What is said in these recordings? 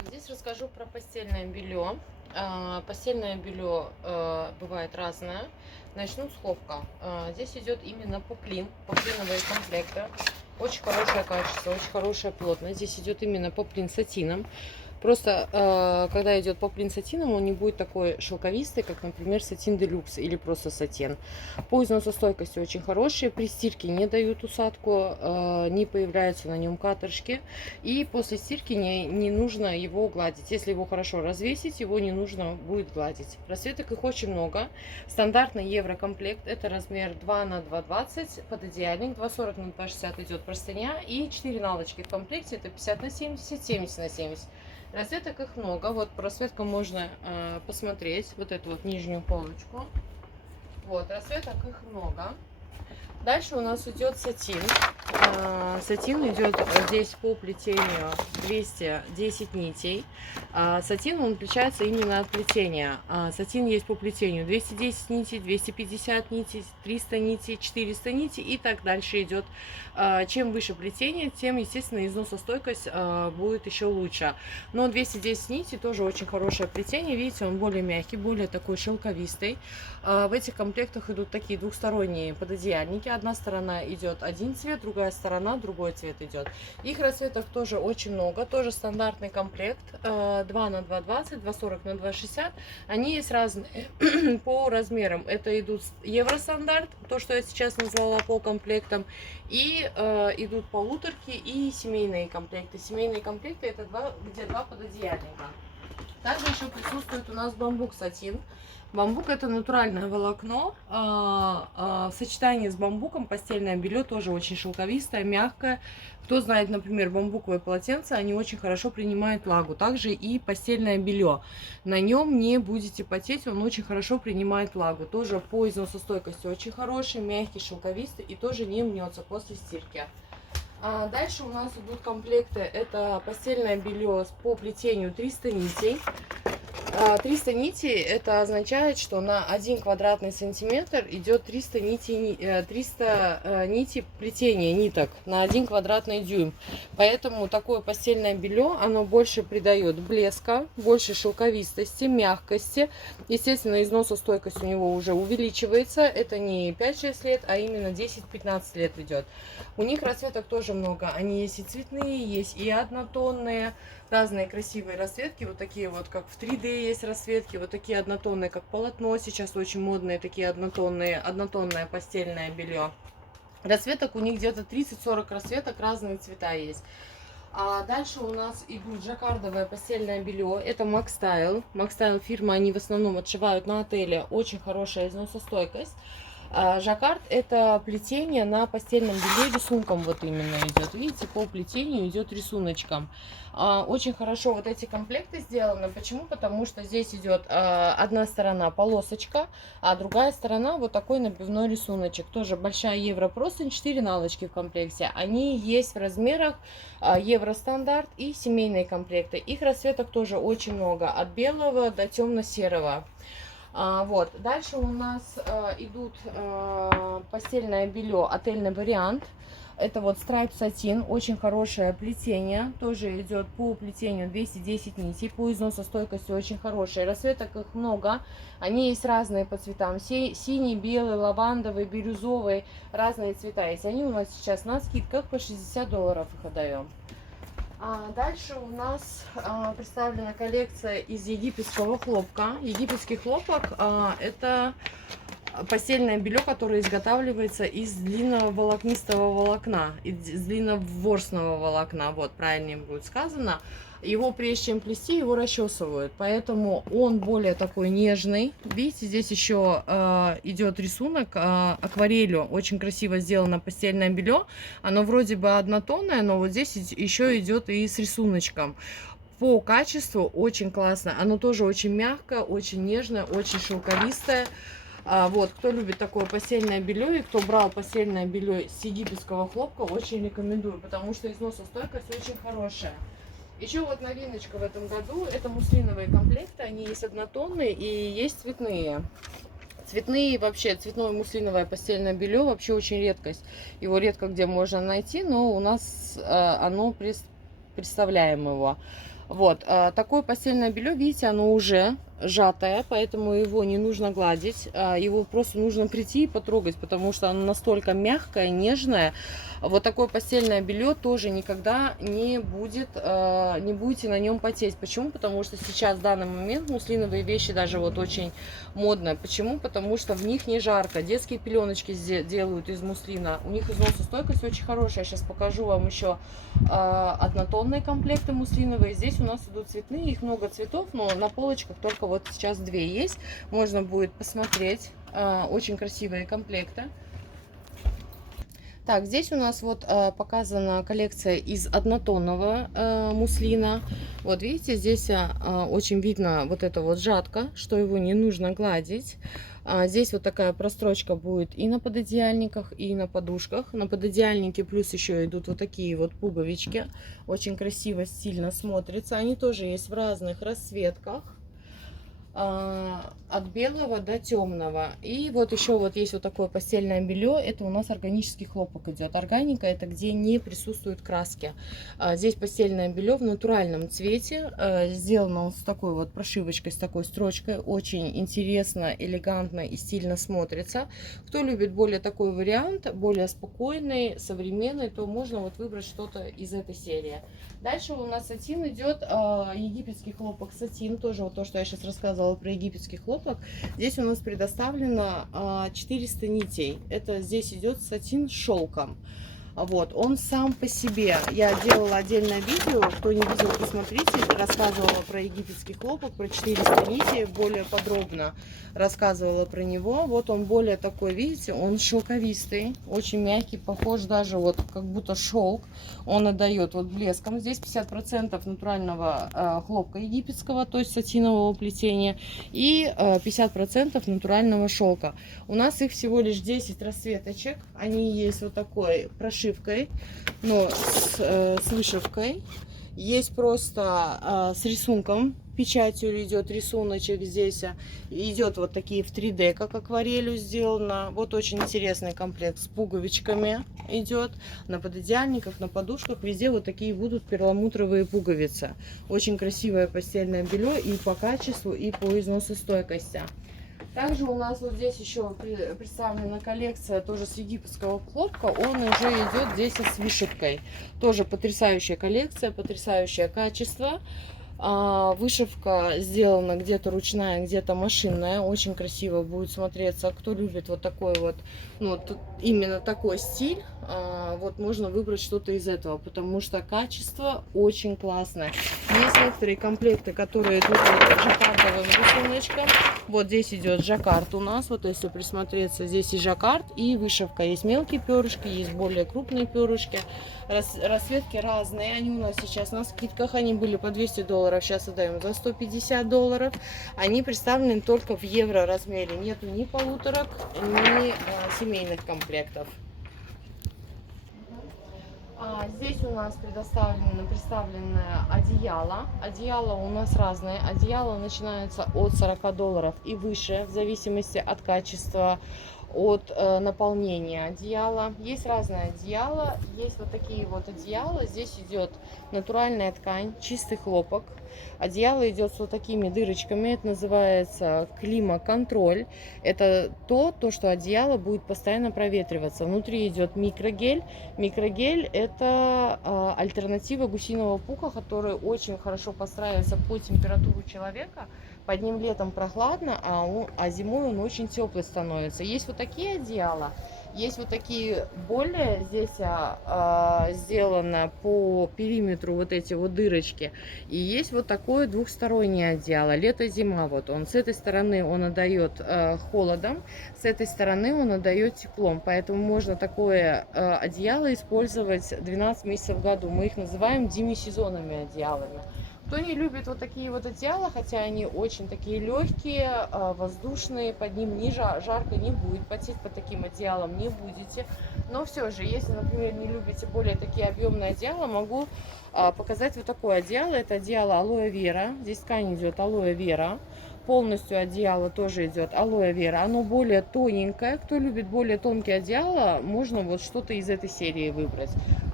Здесь расскажу про постельное белье. Постельное белье бывает разное. Начну с хлопка. Здесь идет именно поплин, поплиновые комплекты. Очень хорошее качество, очень хорошая плотность. Здесь идет именно поплин с сатином. Просто, когда идет поплин с сатином, он не будет такой шелковистый, как, например, сатин делюкс или просто сатин. По износостойкости очень хорошие. При стирке не дают усадку, не появляются на нем каторжки. И после стирки не нужно его гладить. Если его хорошо развесить, его не нужно будет гладить. Расцветок их очень много. Стандартный еврокомплект. Это размер 2 на 2,20. Пододеяльник 2,40 на 2,60 идет простыня. И 4 наволочки в комплекте. Это 50 на 70, 70 на 70. Расцветок их много. Вот по расцветкам можно посмотреть. Вот эту вот нижнюю полочку. Вот, расцветок их много. Дальше у нас идет сатин. Сатин идет здесь по плетению 210 нитей. Сатин он отличается именно от плетения. Сатин есть по плетению 210 нитей, 250 нитей, 300 нитей, 400 нитей и так дальше идет. Чем выше плетение, тем, естественно, износостойкость будет еще лучше. Но 210 нитей тоже очень хорошее плетение. Видите, он более мягкий, более такой шелковистый. В этих комплектах идут такие двухсторонние пододеяльники. Одна сторона идет один цвет, другая сторона другой цвет идет. Их расцветок тоже очень много. Тоже стандартный комплект 2 на 2,20, 2,40 на 2,60. Они есть разные по размерам. Это идут евростандарт, то, что я сейчас назвала по комплектам. И идут полуторки и семейные комплекты. Семейные комплекты это где два пододеяльника. Также еще присутствует у нас бамбук сатин. Бамбук это натуральное волокно. В сочетании с бамбуком постельное белье тоже очень шелковистое, мягкое. Кто знает, например, бамбуковые полотенца, они очень хорошо принимают влагу. Также и постельное белье. На нем не будете потеть, он очень хорошо принимает влагу. Тоже по износостойкости очень хороший, мягкий, шелковистый и тоже не мнется после стирки. Дальше у нас идут комплекты. Это постельное белье по плетению 300 нитей. 300 нитей это означает, что на 1 квадратный сантиметр идет 300 нитей плетения ниток на 1 квадратный дюйм. Поэтому такое постельное белье, оно больше придает блеска, больше шелковистости, мягкости. Естественно, износостойкость у него уже увеличивается. Это не 5-6 лет, а именно 10-15 лет идет. У них расцветок тоже много. Они есть и цветные, есть и однотонные. Разные красивые расцветки, вот такие вот, как в 3D есть расцветки, вот такие однотонные, как полотно, сейчас очень модные такие однотонное постельное белье. Расцветок у них где-то 30-40 расцветок, разные цвета есть. Дальше у нас идут жаккардовое постельное белье, это Max Style. Max Style фирма, они в основном отшивают на отеле, очень хорошая износостойкость. Жаккард это плетение на постельном белье рисунком вот именно идет. Видите, по плетению идет рисуночком. Очень хорошо вот эти комплекты сделаны. Почему? Потому что здесь идет одна сторона полосочка, а другая сторона вот такой набивной рисуночек. Тоже большая европростынь, 4 наволочки в комплекте. Они есть в размерах евростандарт и семейные комплекты. Их расцветок тоже очень много, от белого до темно-серого. Вот. Дальше у нас идут постельное белье, отельный вариант. Это вот Stripe сатин, очень хорошее плетение. Тоже идет по плетению 210 нитей, по износостойкости очень хорошие. Расцветок их много, они есть разные по цветам. Синий, белый, лавандовый, бирюзовый, разные цвета есть. Они у нас сейчас на скидках по $60 их отдаем. Дальше у нас представлена коллекция из египетского хлопка. Египетский хлопок это постельное белье, которое изготавливается из длинного волокнистого волокна, из длинноворсного волокна, вот правильнее будет сказано. Его прежде чем плести, его расчесывают, поэтому он более такой нежный. Видите, здесь еще идет рисунок акварелью, очень красиво сделано постельное белье. Оно вроде бы однотонное, но вот здесь еще идет и с рисуночком. По качеству очень классно, оно тоже очень мягкое, очень нежное, очень шелковистое. Вот, кто любит такое постельное белье и кто брал постельное белье с египетского хлопка, очень рекомендую, потому что износостойкость очень хорошая. Еще вот новиночка в этом году, это муслиновые комплекты, они есть однотонные и есть цветные. Цветные вообще, цветное муслиновое постельное белье вообще очень редкость. Его редко где можно найти, но у нас оно представляем его. Вот, такое постельное белье, видите, оно уже сжатое, поэтому его не нужно гладить, его просто нужно прийти и потрогать, потому что оно настолько мягкое, нежное. Вот такое постельное белье тоже никогда не будет, не будете на нем потеть. Почему? Потому что сейчас в данный момент муслиновые вещи даже вот очень модные. Почему? Потому что в них не жарко. Детские пеленочки делают из муслина, у них износостойкость очень хорошая. Я сейчас покажу вам еще однотонные комплекты муслиновые. Здесь у нас идут цветные, их много цветов, но на полочках только вот сейчас 2 есть. Можно будет посмотреть. Очень красивые комплекты. Так, здесь у нас вот показана коллекция из однотонного муслина. Вот видите, здесь очень видно вот это вот жатка, что его не нужно гладить. Здесь вот такая прострочка будет и на пододеяльниках, и на подушках. На пододеяльнике плюс еще идут вот такие вот пуговички. Очень красиво, стильно смотрится. Они тоже есть в разных расцветках. От белого до темного. И вот еще вот есть вот такое постельное белье. Это у нас органический хлопок идет. Органика — это где не присутствуют краски. Здесь постельное белье в натуральном цвете. Сделано он с такой вот прошивочкой, с такой строчкой. Очень интересно, элегантно и стильно смотрится. Кто любит более такой вариант, более спокойный, современный, то можно вот выбрать что-то из этой серии. Дальше у нас сатин идет, египетский хлопок сатин. Тоже вот то, что я сейчас рассказывала про египетский хлопок. Здесь у нас предоставлено 400 нитей. Это здесь идет сатин с шелком. Вот, он сам по себе. Я делала отдельное видео, кто не видел, посмотрите. Рассказывала про египетский хлопок, про 400 нитей, более подробно рассказывала про него. Вот он более такой, видите, он шелковистый, очень мягкий, похож даже вот как будто шелк. Он отдает вот блеском. Здесь 50% натурального хлопка египетского, то есть сатинового плетения, и 50% натурального шелка. У нас их всего лишь 10 расцветочек. Они есть вот такой прошивкой, но с вышивкой. Есть просто с рисунком, печатью идет рисуночек здесь. Идет вот такие в 3D, как акварелью сделано. Вот очень интересный комплект с пуговичками идет. На пододеяльниках, на подушках, везде вот такие будут перламутровые пуговицы. Очень красивое постельное белье и по качеству, и по износостойкости. Также у нас вот здесь еще представлена коллекция тоже с египетского хлопка. Он уже идет здесь с вышивкой. Тоже потрясающая коллекция, потрясающее качество. Вышивка сделана где-то ручная, где-то машинная. Очень красиво будет смотреться. Кто любит вот такой вот, ну, именно такой стиль, вот можно выбрать что-то из этого, потому что качество очень классное. Есть некоторые комплекты, которые идут вот жаккардовым рисуночком. Вот здесь идет жаккард у нас. Вот если присмотреться, здесь и жаккард, и вышивка. Есть мелкие перышки, есть более крупные перышки. Расцветки разные. Они у нас сейчас на скидках. Они были по $200. Сейчас отдаем за $150. Они представлены только в евро размере. Нету ни полуторок, ни семейных комплектов. Здесь у нас представлены одеяло. Одеяло у нас разные. Одеяло начинается от $40 и выше, в зависимости от качества, от наполнения одеяла. Есть разные одеяла. Есть вот такие вот одеяла. Здесь идет натуральная ткань, чистый хлопок. Одеяло идет с вот такими дырочками. Это называется климаконтроль. Это то, что одеяло будет постоянно проветриваться. Внутри идет микрогель. Микрогель — это альтернатива гусиного пуха, который очень хорошо подстраивается под температуру человека. Под ним летом прохладно, а зимой он очень теплый становится. Есть вот такие одеяла. Есть вот такие более, здесь сделано по периметру вот эти вот дырочки. И есть вот такое двухстороннее одеяло, лето-зима. Вот он с этой стороны он отдает холодом, с этой стороны он отдает теплом. Поэтому можно такое одеяло использовать 12 месяцев в году. Мы их называем демисезонными одеялами. Кто не любит вот такие вот одеяла, хотя они очень такие легкие, воздушные, под ним не жарко не будет, потеть под таким одеялом не будете. Но все же, если, например, не любите более такие объемные одеяла, могу показать вот такое одеяло. Это одеяло алоэ вера. Здесь ткань идет алоэ вера. Полностью одеяло тоже идет алоэ вера. Оно более тоненькое. Кто любит более тонкие одеяла, можно вот что-то из этой серии выбрать.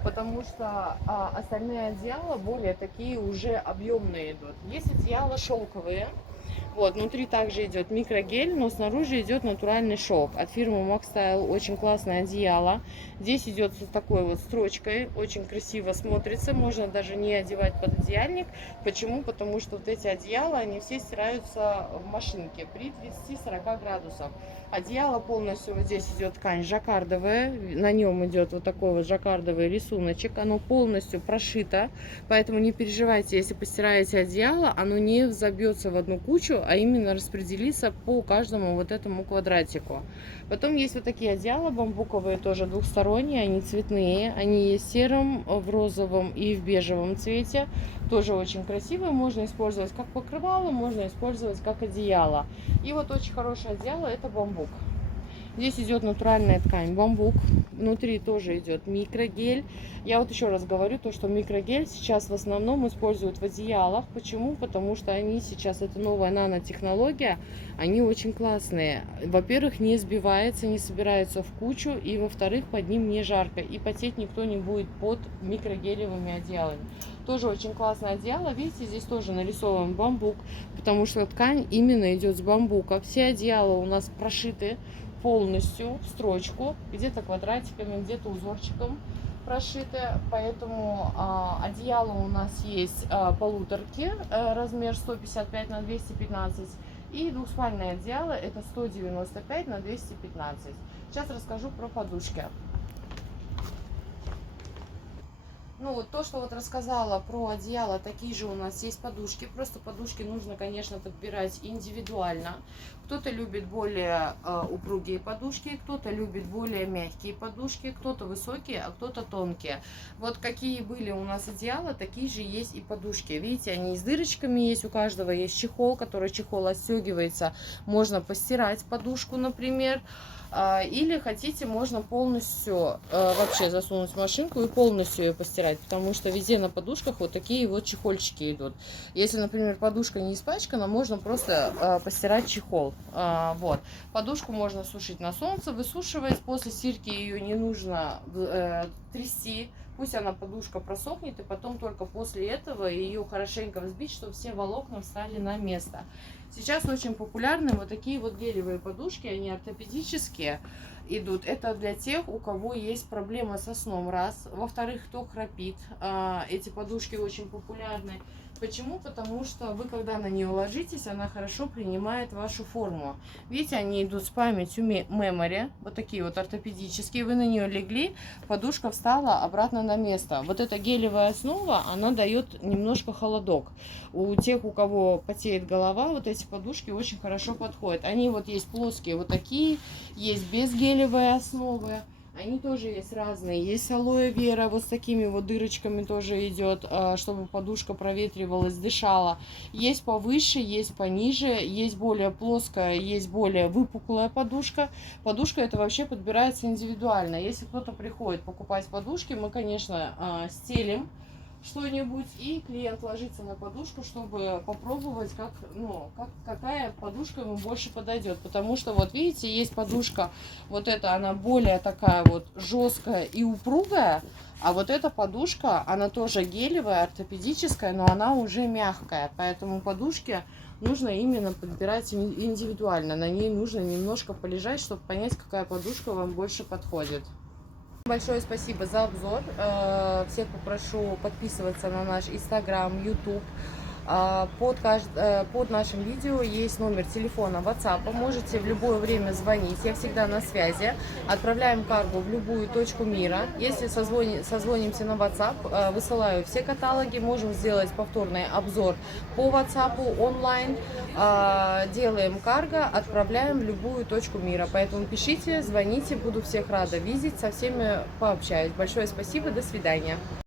потому что остальные одеяла более такие уже объемные идут. Есть одеяла шелковые. Вот, внутри также идет микрогель, но снаружи идет натуральный шелк. От фирмы Max Style очень классное одеяло. Здесь идет с такой вот строчкой, очень красиво смотрится. Можно даже не одевать под одеяльник. Почему? Потому что вот эти одеяла, они все стираются в машинке при 30-40 градусах. Одеяло полностью, вот здесь идет ткань жаккардовая, на нем идет вот такой вот жаккардовый рисуночек, оно полностью прошито, поэтому не переживайте, если постираете одеяло, оно не взобьется в одну кучу, а именно распределится по каждому вот этому квадратику. Потом есть вот такие одеяла бамбуковые, тоже двухсторонние, они цветные, они есть в сером, в розовом и в бежевом цвете, тоже очень красивые, можно использовать как покрывало, можно использовать как одеяло. И вот очень хорошее одеяло — это бамбук. Здесь идет натуральная ткань, бамбук. Внутри тоже идет микрогель. Я вот еще раз говорю, то, что микрогель сейчас в основном используют в одеялах. Почему? Потому что они сейчас, это новая нанотехнология, они очень классные. Во-первых, не сбивается, не собирается в кучу. И во-вторых, под ним не жарко. И потеть никто не будет под микрогелевыми одеялами. Тоже очень классное одеяло. Видите, здесь тоже нарисован бамбук, потому что ткань именно идет с бамбука. Все одеяла у нас прошиты полностью в строчку, где-то квадратиками, где-то узорчиком прошиты, поэтому одеяло у нас есть полуторки, размер 155 на 215, и двухспальное одеяло это 195 на 215. Сейчас расскажу про подушки. Ну вот то, что вот рассказала про одеяло, такие же у нас есть подушки. Просто подушки нужно, конечно, подбирать индивидуально. Кто-то любит более упругие подушки, кто-то любит более мягкие подушки, кто-то высокие, а кто-то тонкие. Вот какие были у нас одеяла, такие же есть и подушки. Видите, они с дырочками есть, у каждого есть чехол, который чехол отстегивается. Можно постирать подушку, например. Или хотите, можно полностью вообще засунуть в машинку и полностью ее постирать, потому что везде на подушках вот такие вот чехольчики идут. Если, например, подушка не испачкана, можно просто постирать чехол. Вот. Подушку можно сушить на солнце, высушивать. После стирки ее не нужно трясти. Пусть она, подушка, просохнет, и потом только после этого ее хорошенько взбить, чтобы все волокна встали на место. Сейчас очень популярны вот такие вот гелевые подушки, они ортопедические идут. Это для тех, у кого есть проблема со сном, раз. Во-вторых, кто храпит. Эти подушки очень популярны. Почему? Потому что вы, когда на нее ложитесь, она хорошо принимает вашу форму. Видите, они идут с памятью memory, вот такие вот ортопедические. Вы на нее легли, подушка встала обратно на место. Вот эта гелевая основа, она дает немножко холодок. У тех, у кого потеет голова, вот эти подушки очень хорошо подходят. Они вот есть плоские, вот такие, есть без гелевой основы. Они тоже есть разные. Есть алоэ вера, вот с такими вот дырочками тоже идет, чтобы подушка проветривалась, дышала. Есть повыше, есть пониже, есть более плоская, есть более выпуклая подушка. Подушка это вообще подбирается индивидуально. Если кто-то приходит покупать подушки, мы, конечно, стелим что-нибудь, и клиент ложится на подушку, чтобы попробовать, какая подушка ему больше подойдет. Потому что вот видите, есть подушка, вот эта она более такая вот жесткая и упругая, а вот эта подушка, она тоже гелевая, ортопедическая, но она уже мягкая. Поэтому подушки нужно именно подбирать индивидуально. На ней нужно немножко полежать, чтобы понять, какая подушка вам больше подходит. Большое спасибо за обзор. Всех попрошу подписываться на наш Instagram, YouTube. Под нашим видео есть номер телефона WhatsApp. Можете в любое время звонить. Я всегда на связи. Отправляем каргу в любую точку мира. Если созвонимся на WhatsApp, высылаю все каталоги. Можем сделать повторный обзор по WhatsApp онлайн. Делаем карго, отправляем в любую точку мира. Поэтому пишите, звоните. Буду всех рада видеть. Со всеми пообщаюсь. Большое спасибо. До свидания.